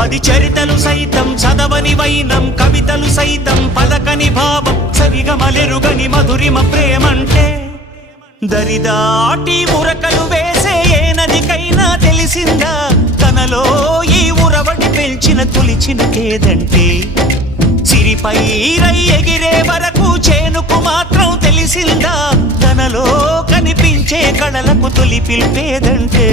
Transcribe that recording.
అది చరితలు సైతం చదవని వైనం, కవితలు సైతం పలకని భావం, సరిగమలెరుగని మధురిమ ప్రేమంటే. దరిదాటి ఉరకలు వేసే ఏ నదికైనా తెలిసిందా తనలో ఈ ఉరవడి పెంచిన తొలిచిన కేదంటే. సిరిపై రై ఎగిరే వరకు చేనుకు మాత్రం తెలిసిందా తనలో కనిపించే కళలకు తొలి పిలిపేదంటే.